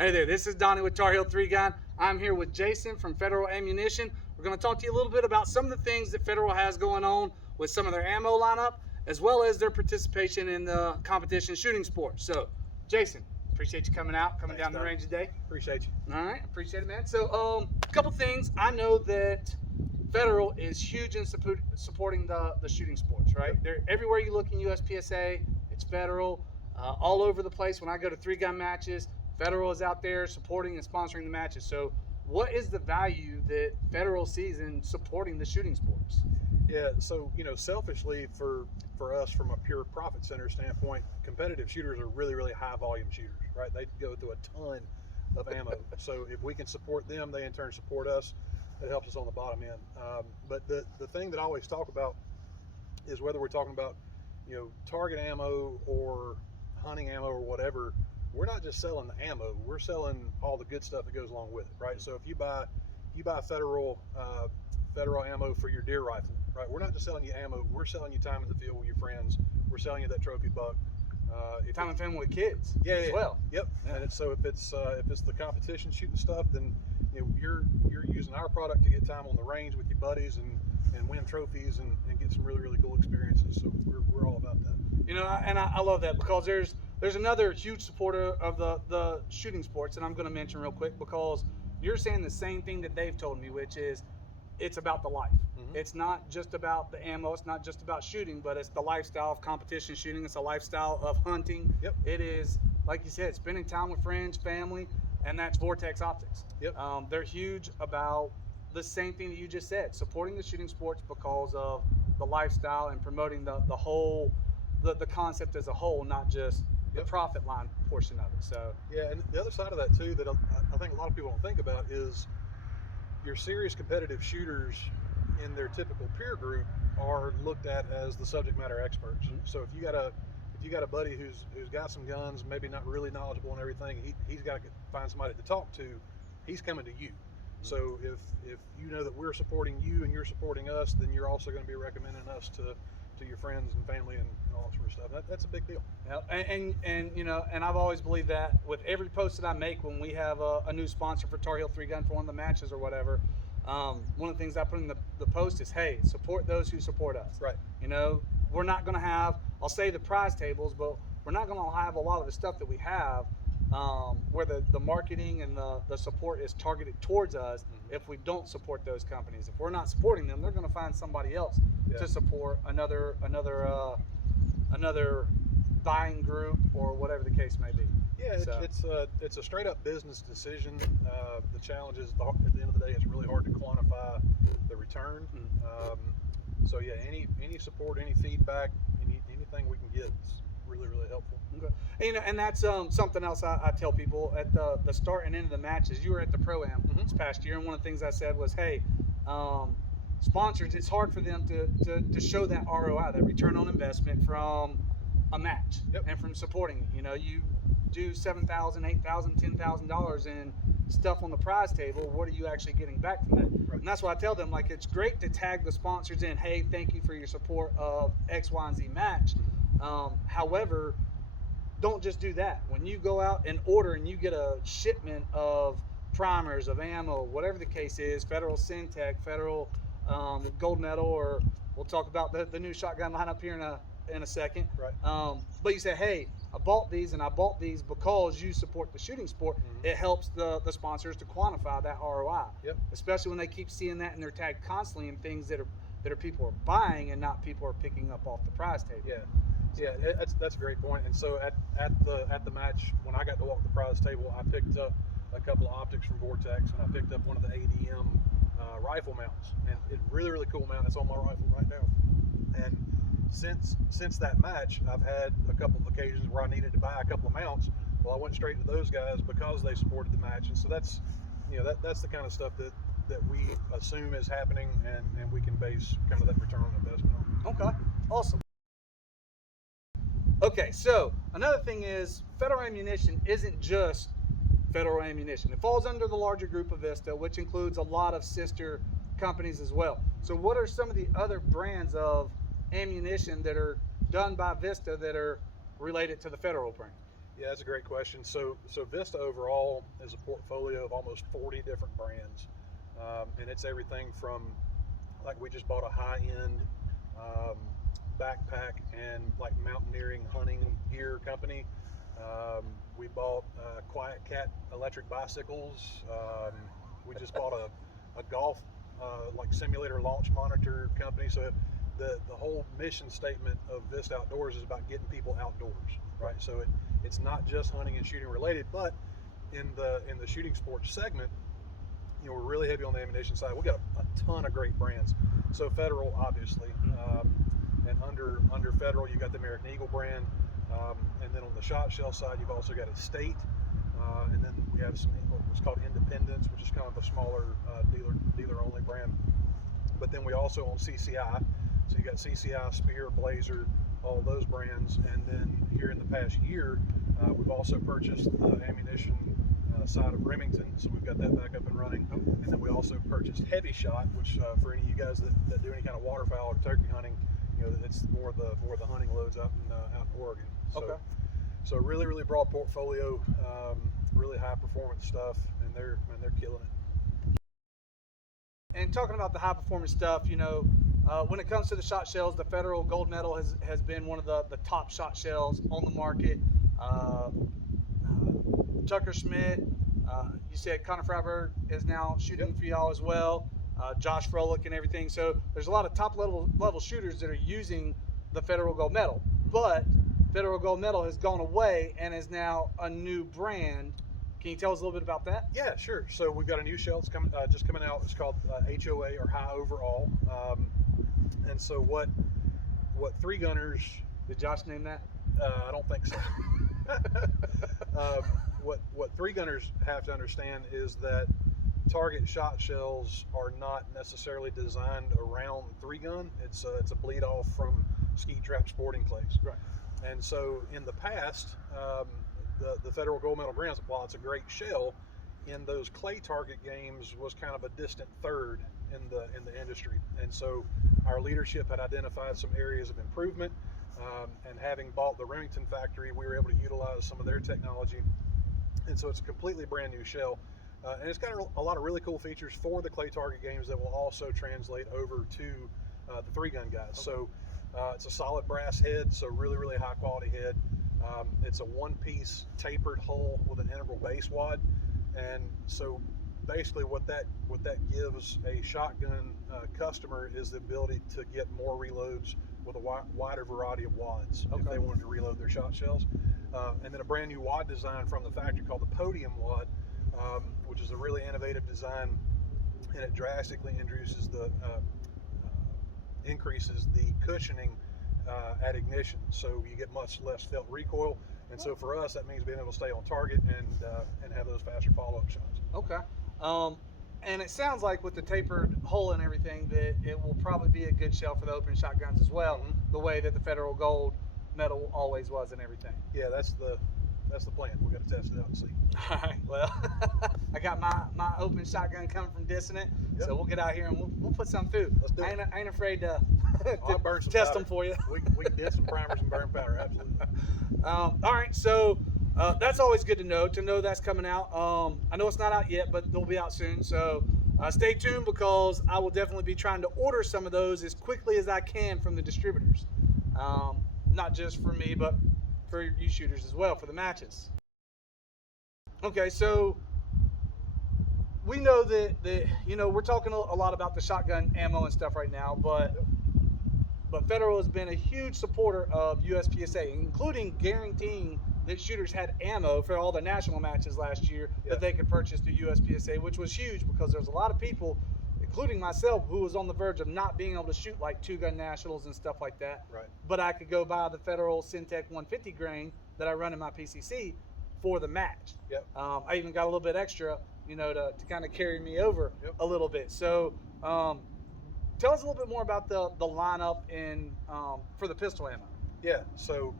Hey there, this is Donnie with Tar Heel 3 Gun. I'm here with Jason from Federal Ammunition. We're going to talk to you a little bit about some of the things that Federal has going on with some of their ammo lineup, as well as their participation in the competition shooting sports. So, Jason, appreciate you coming out, coming down the range today. Appreciate you. All right, appreciate it, man. So, a couple things. I know that Federal is huge in supporting the shooting sports, right? Yep. They're everywhere you look in USPSA, it's Federal. All over the place. When I go to 3-gun matches, Federal is out there supporting and sponsoring the matches. So what is the value that Federal sees in supporting the shooting sports? Yeah, so selfishly for us from a pure profit center standpoint, competitive shooters are really high volume shooters, right? They go through a ton of ammo. So if we can support them, they in turn support us. It helps us on the bottom end. But the thing that I always talk about is whether we're talking about target ammo or hunting ammo or whatever, we're not just selling the ammo, we're selling all the good stuff that goes along with it, right? So if you buy federal ammo for your deer rifle, right? We're not just selling you ammo, we're selling you time in the field with your friends, we're selling you that trophy buck. Time and family with kids, as well. Yep. Yeah. And so if it's the competition shooting stuff, then you're using our product to get time on the range with your buddies and win trophies and get some really cool experiences. So we're all about that. And I love that, because there's another huge supporter of the shooting sports, and I'm going to mention real quick, because you're saying the same thing that they've told me, which is it's about the life. Mm-hmm. It's not just about the ammo, it's not just about shooting, but it's the lifestyle of competition shooting. It's a lifestyle of hunting. Yep. It is, like you said, spending time with friends, family, and that's Vortex Optics. Yep. They're huge about the same thing that you just said, supporting the shooting sports because of the lifestyle and promoting the whole, the concept as a whole, not just the profit line portion of it. So yeah, and the other side of that too that I think a lot of people don't think about is your serious competitive shooters in their typical peer group are looked at as the subject matter experts. Mm-hmm. So if you got a buddy who's got some guns, maybe not really knowledgeable and everything, he's got to find somebody to talk to. He's coming to you. So if you know that we're supporting you and you're supporting us, then you're also going to be recommending us to your friends and family and all that sort of stuff. That's a big deal. Yeah, and I've always believed that with every post that I make when we have a new sponsor for Tar Heel 3 Gun for one of the matches or whatever. One of the things I put in the post is, hey, support those who support us. Right. We're not going to have, I'll say the prize tables, but we're not going to have a lot of the stuff that we have where the marketing and the support is targeted towards us. Mm-hmm. If we don't support those companies. If we're not supporting them, they're going to find somebody else to support another buying group or whatever the case may be. Yeah, it's a straight up business decision. The challenge is at the end of the day, it's really hard to quantify the return. Mm-hmm. So yeah, any support, any feedback, anything we can get is really helpful. Okay. And that's something else I tell people at the start and end of the matches. You were at the Pro-Am this past year, and one of the things I said was, hey, sponsors, it's hard for them to show that ROI, that return on investment from a match. Yep. And from supporting it. You do $7,000, $8,000, $10,000 in stuff on the prize table. What are you actually getting back from that? Right. And that's why I tell them, like, it's great to tag the sponsors in, hey, thank you for your support of X, Y, and Z match. However, don't just do that. When you go out and order and you get a shipment of primers, of ammo, whatever the case is, Federal Syntek, Federal Gold Medal, or we'll talk about the new shotgun lineup here in a second. Right. But you say, hey, I bought these, and I bought these because you support the shooting sport. Mm-hmm. It helps the sponsors to quantify that ROI. Yep. Especially when they keep seeing that in their tag constantly in things that are people are buying and not people are picking up off the prize table. Yeah. Yeah, that's a great point. And so at the match, when I got to walk the prize table, I picked up a couple of optics from Vortex, and I picked up one of the ADM rifle mounts, and it's really cool mount. It's on my rifle right now. And since that match, I've had a couple of occasions where I needed to buy a couple of mounts. Well, I went straight to those guys because they supported the match, and so that's the kind of stuff that we assume is happening, and we can base kind of that return on investment on. Okay, awesome. Okay, so another thing is Federal Ammunition isn't just Federal Ammunition. It falls under the larger group of Vista, which includes a lot of sister companies as well. So what are some of the other brands of ammunition that are done by Vista that are related to the Federal brand? Yeah, that's a great question. So Vista overall is a portfolio of almost 40 different brands, and it's everything from, like, we just bought a high-end um, backpack and like mountaineering hunting gear company. We bought Quiet Cat electric bicycles. We just bought a golf like simulator launch monitor company. So the whole mission statement of Vista Outdoors is about getting people outdoors, right? So it's not just hunting and shooting related, but in the shooting sports segment, you know, we're really heavy on the ammunition side. We got a ton of great brands. So Federal, obviously, and under Federal, you got the American Eagle brand, and then on the shot shell side, you've also got Estate, and then we have some what's called Independence, which is kind of a smaller dealer only brand. But then we also own CCI, so you got CCI, Spear, Blazer, all of those brands. And then here in the past year, we've also purchased the ammunition side of Remington, so we've got that back up and running. And then we also purchased Heavy Shot, which for any of you guys that do any kind of waterfowl or turkey hunting, you know, it's more the hunting loads out in Oregon. So, Okay. So really broad portfolio, really high performance stuff, and they're killing it. And talking about the high performance stuff, you know, when it comes to the shot shells, the Federal Gold Medal has been one of the top shot shells on the market. Tucker Schmidt, you said Connor Freiberg is now shooting for y'all as well. Josh Froelich and everything. So there's a lot of top level shooters that are using the Federal Gold Medal. But Federal Gold Medal has gone away and is now a new brand. Can you tell us a little bit about that? Yeah, sure. So we've got a new shell that's just coming out. It's called HOA, or High Overall. And so what three gunners? Did Josh name that? I don't think so. What three gunners have to understand is that target shot shells are not necessarily designed around three gun. It's a bleed off from skeet trap sporting clays. Right. And so in the past, the Federal Gold Medal brands, while it's a great shell, in those clay target games was kind of a distant third in the industry. And so our leadership had identified some areas of improvement, and having bought the Remington factory, we were able to utilize some of their technology. And so it's a completely brand new shell, and it's got a lot of really cool features for the clay target games that will also translate over to the three gun guys. Okay. So it's a solid brass head, so really high quality head. It's a one-piece tapered hull with an integral base wad, and so basically what that gives a shotgun customer is the ability to get more reloads with a wider variety of wads. Okay. If they wanted to reload their shot shells. And then a brand new wad design from the factory called the Podium Wad, which is a really innovative design, and it drastically increases the cushioning at ignition, so you get much less felt recoil. And so for us, that means being able to stay on target and have those faster follow-up shots. Okay. And it sounds like with the tapered hull and everything that it will probably be a good shell for the open shotguns as well, the way that the Federal Gold Medal always was and everything. Yeah, that's the plan. We're going to test it out and see. All right. Well, I got my open shotgun coming from Dissonant, so we'll get out here and we'll put some through. Let's do it. I ain't afraid to, I'll burn some test powder. them for you. We can get some primers and burn powder, absolutely. All right, so that's always good to know that's coming out. I know it's not out yet, but they'll be out soon. So stay tuned, because I will definitely be trying to order some of those as quickly as I can from the distributors. Not just for me, but for you shooters as well, for the matches. Okay, so we know that you know, we're talking a lot about the shotgun ammo and stuff right now, but Federal has been a huge supporter of USPSA, including guaranteeing that shooters had ammo for all the national matches last year that they could purchase through USPSA, which was huge because there's a lot of people, including myself, who was on the verge of not being able to shoot like two-gun nationals and stuff like that. Right. But I could go buy the Federal Syntek 150 grain that I run in my PCC for the match. Yep. I even got a little bit extra, you know, to kind of carry me over a little bit. So tell us a little bit more about the lineup in for the pistol ammo. Yeah. So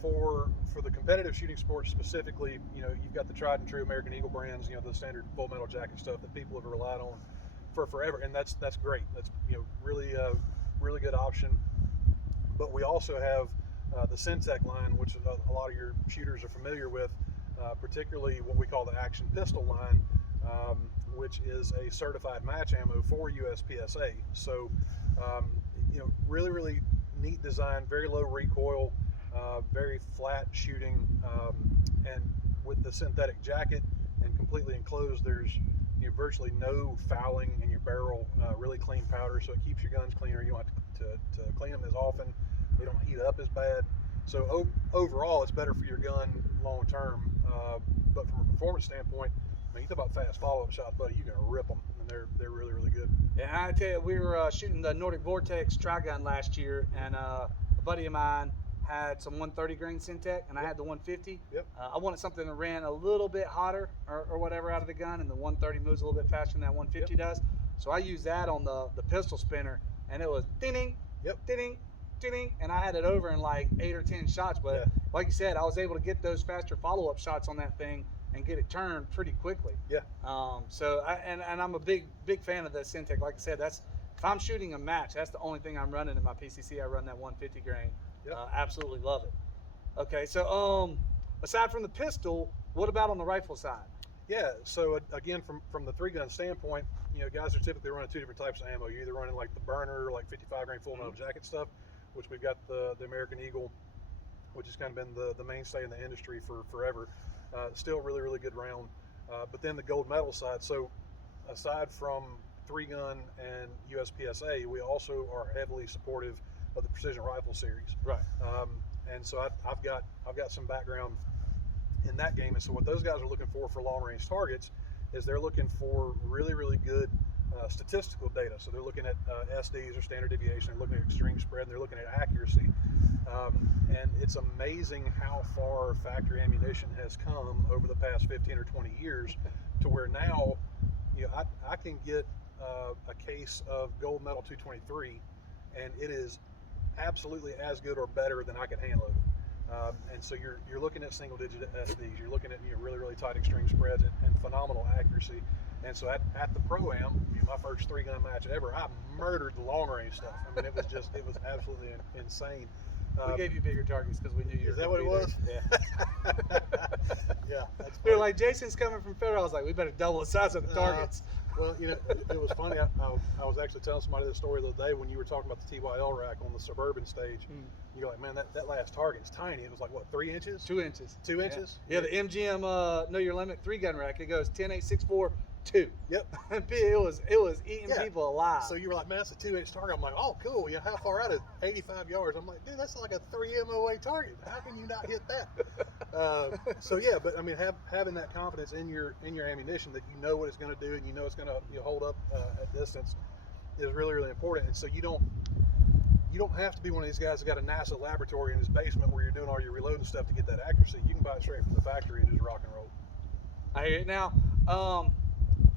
for the competitive shooting sports specifically, you know, you've got the tried and true American Eagle brands, you know, the standard full metal jacket stuff that people have relied on for forever, and that's great. That's, you know, really good option. But we also have the Syntek line, which a lot of your shooters are familiar with, particularly what we call the Action Pistol line, which is a certified match ammo for USPSA. So, really, really neat design, very low recoil, very flat shooting, and with the synthetic jacket and completely enclosed, there's virtually no fouling in your barrel, really clean powder, so it keeps your guns cleaner. You don't have to clean them as often. They don't heat up as bad. So overall, it's better for your gun long term. But from a performance standpoint, I mean, you talk about fast follow-up shots, buddy, you're gonna rip them, and they're really, really good. And I tell you, we were shooting the Nordic Vortex tri-gun last year, and a buddy of mine had some 130 grain Syntek, and I had the 150. Yep. I wanted something that ran a little bit hotter or whatever out of the gun, and the 130 moves a little bit faster than that 150 does. So I used that on the pistol spinner, and it was ding, ding, ding, and I had it over in like 8 or 10 shots. But like you said, I was able to get those faster follow-up shots on that thing and get it turned pretty quickly. Yeah. So I'm a big fan of the Syntek. Like I said, if I'm shooting a match, that's the only thing I'm running in my PCC. I run that 150 grain. Yep. Absolutely love it. Okay, so aside from the pistol, what about on the rifle side? Yeah, so again, from the 3-gun standpoint, guys are typically running 2 different types of ammo. You're either running like the burner, like 55 grain full metal jacket stuff, which we've got the American Eagle, which has kind of been the mainstay in the industry for forever. Still really, really good round. But then the gold medal side. So aside from 3-gun and USPSA, we also are heavily supportive of the Precision Rifle series. Right. And so I've got some background in that game. And so what those guys are looking for long range targets is they're looking for really, really good statistical data. So they're looking at SDs or standard deviation, they're looking at extreme spread, and they're looking at accuracy. And it's amazing how far factory ammunition has come over the past 15 or 20 years to where now, I can get a case of gold medal 223, and it is absolutely as good or better than I can hand load it. And so you're looking at single digit SDs, you're looking at really, really tight extreme spreads and phenomenal accuracy. And so at the Pro-Am, my first 3-gun match ever, I murdered the long range stuff. I mean, it was absolutely insane. We gave you bigger targets because we knew you were. Is that what it was? Yeah. Yeah. That's we were like, Jason's coming from Federal. I was like, we better double the size of the targets. Well, it was funny. I was actually telling somebody this story the other day when you were talking about the TYL rack on the Suburban stage. You're like, man, that last target is tiny. It was like, what, 3 inches? 2 inches. 2 inches? Yeah, the MGM Know Your Limit 3-gun rack. It goes 10, 8, 6, 4, 2. Yep. it was eating people alive. So you were like, man, that's a 2-inch target. I'm like, oh, cool. How far out is 85 yards? I'm like, dude, that's like a 3 MOA target. How can you not hit that? So yeah, but I mean, having that confidence in your ammunition that you know what it's going to do and you know it's going to hold up at distance is really, really important. And so you don't have to be one of these guys that got a NASA laboratory in his basement where you're doing all your reloading stuff to get that accuracy. You can buy it straight from the factory and just rock and roll. I hear it now.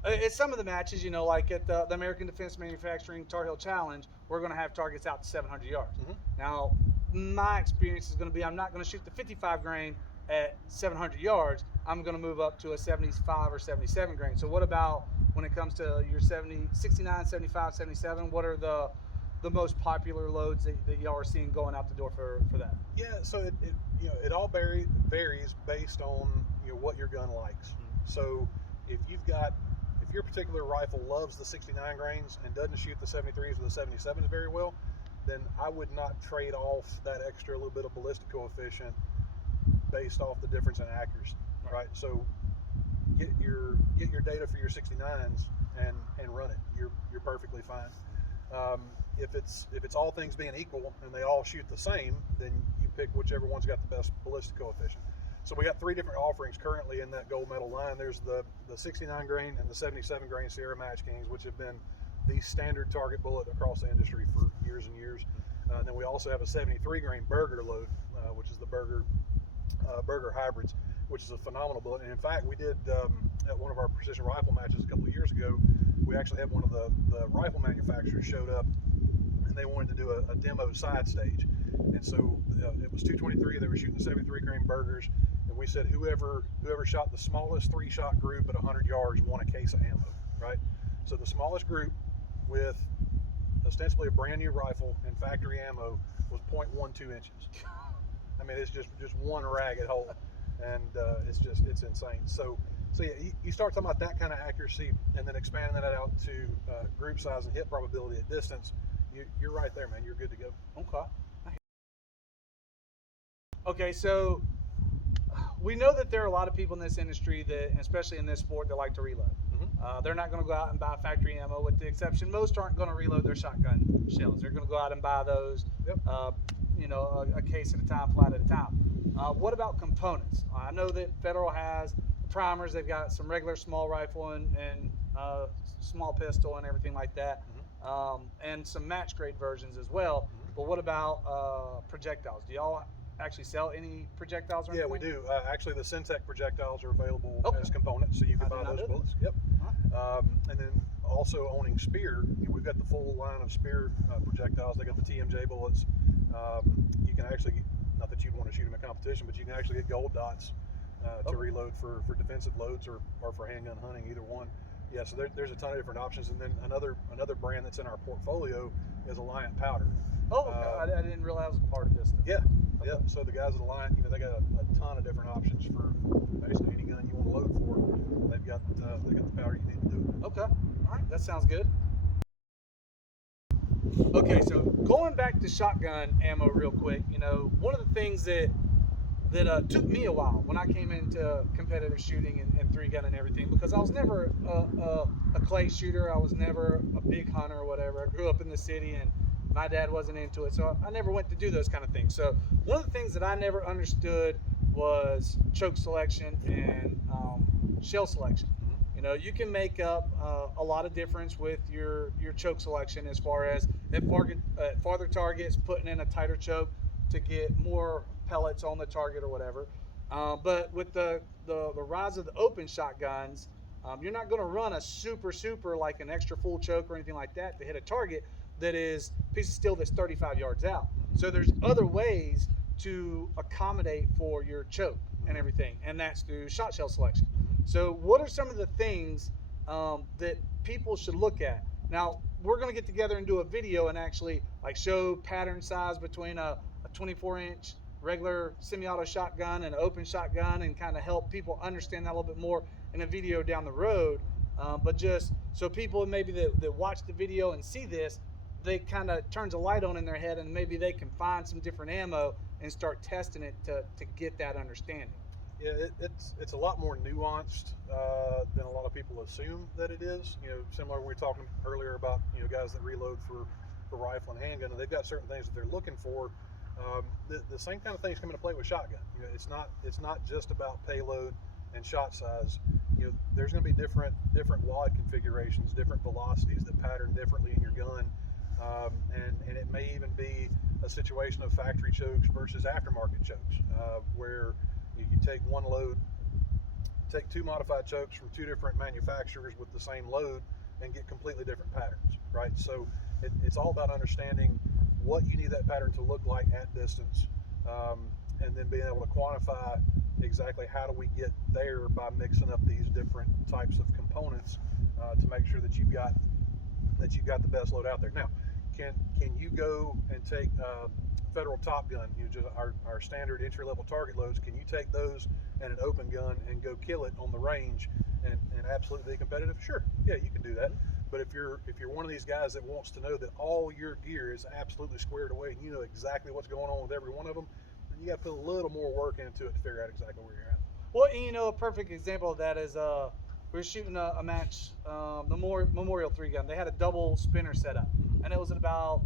At some of the matches, like at the American Defense Manufacturing Tar Heel Challenge, we're going to have targets out to 700 yards. Now, my experience is going to be I'm not going to shoot the 55 grain at 700 yards. I'm going to move up to a 75 or 77 grain. So what about when it comes to your 69, 75, 77? What are the most popular loads that y'all are seeing going out the door for that? Yeah, so it all varies based on what your gun likes. So if your particular rifle loves the 69 grains and doesn't shoot the 73s or the 77s very well, then I would not trade off that extra little bit of ballistic coefficient based off the difference in accuracy, right? So get your data for your 69s and run it. You're perfectly fine. If it's all things being equal and they all shoot the same, then you pick whichever one's got the best ballistic coefficient. So we got 3 different offerings currently in that gold medal line. There's the 69 grain and the 77 grain Sierra Match Kings, which have been the standard target bullet across the industry for years and years. And then we also have a 73 grain Burger load, which is the Burger hybrids, which is a phenomenal bullet. And in fact, we did at one of our precision rifle matches a couple of years ago, we actually had one of the rifle manufacturers showed up and they wanted to do a demo side stage. And so it was 223, they were shooting 73 grain Burgers, and we said whoever shot the smallest 3-shot group at 100 yards won a case of ammo, right? So the smallest group with ostensibly a brand new rifle and factory ammo was 0.12 inches. I mean, it's just one ragged hole, and it's insane. So yeah, you start talking about that kind of accuracy, and then expanding that out to group size and hit probability at distance. You're right there, man. You're good to go. Okay. Okay, so we know that there are a lot of people in this industry that, especially in this sport, that like to reload. They're not going to go out and buy factory ammo, with the exception, most aren't going to reload their shotgun shells. They're going to go out and buy those, a case at a time, flat at a time. What about components? I know that Federal has primers. They've got some regular small rifle and small pistol and everything like that, and some match grade versions as well. But what about projectiles? Do y'all actually sell any projectiles or anything? Yeah, we do. Actually, the Syntek projectiles are available as components, so you can buy those bullets. Yep. And then also owning Spear, we've got the full line of Spear projectiles. They got the TMJ bullets. You can actually, not that you'd want to shoot them in competition, but you can actually get gold dots to reload for defensive loads or for handgun hunting, either one. Yeah, so there's a ton of different options. And then another brand that's in our portfolio is Alliant Powder. Oh, I didn't realize it was part of this. Yeah. Yeah, so the guys at Alliant, they got a ton of different options for basically any gun you want to load for. They've got the powder you need to do it. Okay, all right, that sounds good. Okay, so going back to shotgun ammo real quick, one of the things that took me a while when I came into competitive shooting and three gun and everything, because I was never a clay shooter. I was never a big hunter or whatever. I grew up in the city and my dad wasn't into it, so I never went to do those kind of things. So one of the things that I never understood was choke selection and shell selection. You can make up a lot of difference with your choke selection, as far as at farther targets, putting in a tighter choke to get more pellets on the target or whatever. But with the rise of the open shotguns, you're not going to run a super like an extra full choke or anything like that to hit a target that is a piece of steel that's 35 yards out. So there's other ways to accommodate for your choke and everything, and that's through shot shell selection. So what are some of the things that people should look at? Now, we're going to get together and do a video and actually show pattern size between a 24-inch regular semi-auto shotgun and an open shotgun, and kind of help people understand that a little bit more in a video down the road. But just so people maybe that watch the video and see this, they kind of turns a light on in their head, and maybe they can find some different ammo and start testing it to get that understanding. Yeah, it's a lot more nuanced than a lot of people assume that it is. Similar when we were talking earlier about guys that reload for rifle and handgun, and they've got certain things that they're looking for. The same kind of things come into play with shotgun. It's not just about payload and shot size. There's going to be different wad configurations, different velocities that pattern differently in your gun. And it may even be a situation of factory chokes versus aftermarket chokes, where you take one load, take two modified chokes from two different manufacturers with the same load, and get completely different patterns, right? So it's all about understanding what you need that pattern to look like at distance, and then being able to quantify exactly how do we get there by mixing up these different types of components to make sure that you've got the best load out there. Now, can you go and take Federal Top Gun, just our standard entry-level target loads? Can you take those and an open gun and go kill it on the range and absolutely be competitive? Sure, yeah, you can do that. But if you're one of these guys that wants to know that all your gear is absolutely squared away and you know exactly what's going on with every one of them, then you got to put a little more work into it to figure out exactly where you're at. Well, a perfect example of that is we were shooting a match, the Memorial 3 gun. They had a double spinner set up, and it was at about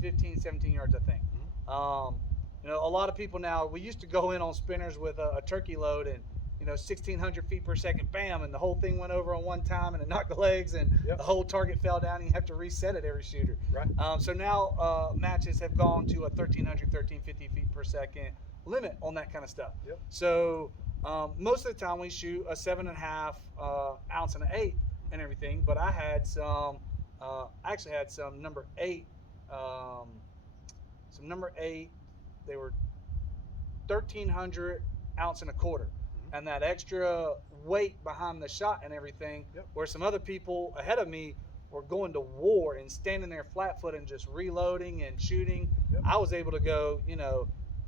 15, 17 yards, I think. A lot of people now, we used to go in on spinners with a turkey load and 1,600 feet per second, bam, and the whole thing went over on one time and it knocked the legs and the whole target fell down, and you have to reset it every shooter. Right. So now matches have gone to a 1,300, 1,350 feet per second limit on that kind of stuff. Yep. So most of the time we shoot a 7.5 ounce and an 8 and everything, but I had some, actually had some number 8, they were 1,300 ounce and a quarter. And that extra weight behind the shot and everything, where some other people ahead of me were going to war and standing there flat-footed and just reloading and shooting, I was able to go,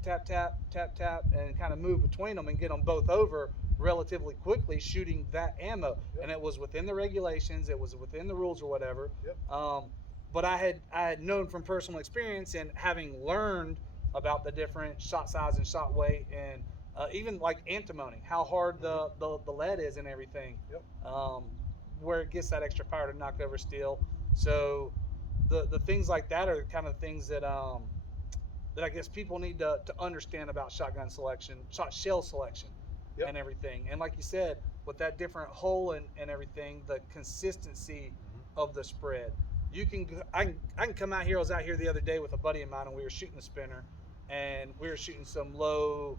tap, tap, tap, tap, and kind of move between them and get them both over relatively quickly, shooting that ammo. Yep. And it was within the regulations, it was within the rules or whatever. Yep. But I had known from personal experience and having learned about the different shot size and shot weight, and even like antimony, how hard the lead is and everything. Yep. Where it gets that extra fire to knock over steel. So the things like that are kind of things that that I guess people need to understand about shotgun selection, shot shell selection, Yep. and everything. And like you said, with that different hole and everything, the consistency of the spread. You can I can come out here. I was out here the other day with a buddy of mine, and we were shooting a spinner, and we were shooting some low,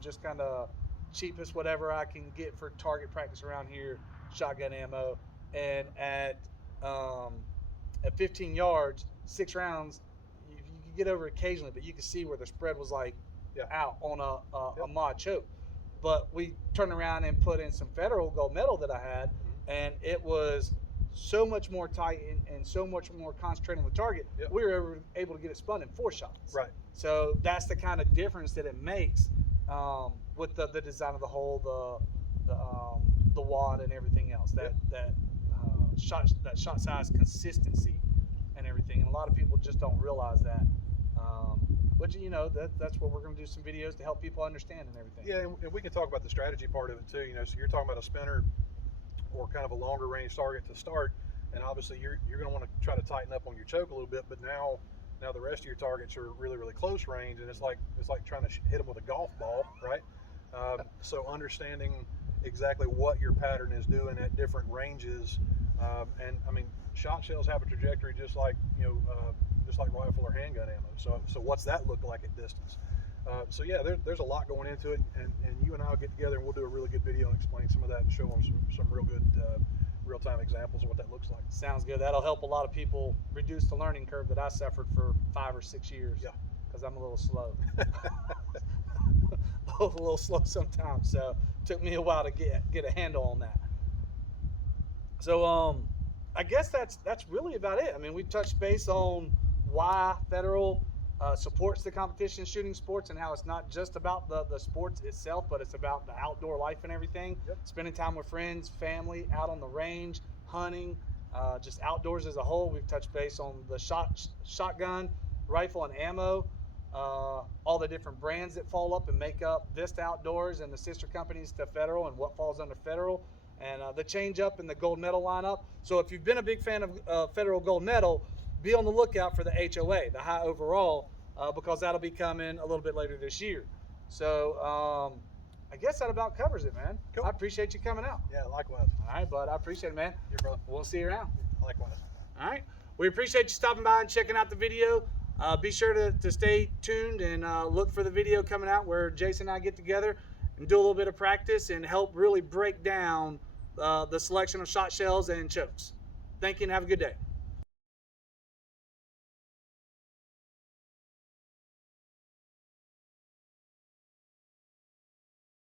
just kind of cheapest whatever I can get for target practice around here, shotgun ammo. And at 15 yards, 6 rounds, you could get over occasionally, but you could see where the spread was like out on a mod choke. But we turned around and put in some federal gold medal that I had, and it was so much more tight and so much more concentrated on the target. Yep. We were able to get it spun in 4 shots. Right. So that's the kind of difference that it makes with the design of the hole, the wad, and everything else. That shot size consistency and everything. And a lot of people just don't realize that. But that's what we're going to do, some videos to help people understand and everything. Yeah, and we can talk about the strategy part of it too. So you're talking about a spinner or kind of a longer range target to start, and obviously you're going to want to try to tighten up on your choke a little bit. But now the rest of your targets are really, really close range, and it's like trying to hit them with a golf ball, right? So understanding exactly what your pattern is doing at different ranges, and I mean, shot shells have a trajectory just like rifle or handgun ammo. So what's that look like at distance? So yeah, there's a lot going into it, and you and I will get together and we'll do a really good video and explain some of that and show them some real good real-time examples of what that looks like. Sounds good. That'll help a lot of people reduce the learning curve that I suffered for 5 or 6 years. Yeah. Because I'm a little slow. A little slow sometimes, so it took me a while to get a handle on that. So I guess that's really about it. I mean, we touched base on why federal supports the competition shooting sports and how it's not just about the sports itself, but it's about the outdoor life and everything. Yep. Spending Time with friends, family, out on the range, hunting, just outdoors as a whole. We've touched base on the shotgun, rifle, and ammo, all the different brands that fall up and make up Vista Outdoors and the sister companies to Federal and what falls under Federal, and the change up in the gold medal lineup. So if you've been a big fan of Federal gold medal, be on the lookout for the HOA, the high overall, because that'll be coming a little bit later this year. So I guess that about covers it, man. Cool. I appreciate you coming out. Yeah, likewise. All right, bud. I appreciate it, man. Yeah, brother. We'll see you around. Likewise. All right. We appreciate you stopping by and checking out the video. Be sure to stay tuned and look for the video coming out where Jason and I get together and do a little bit of practice and help really break down the selection of shot shells and chokes. Thank you and have a good day.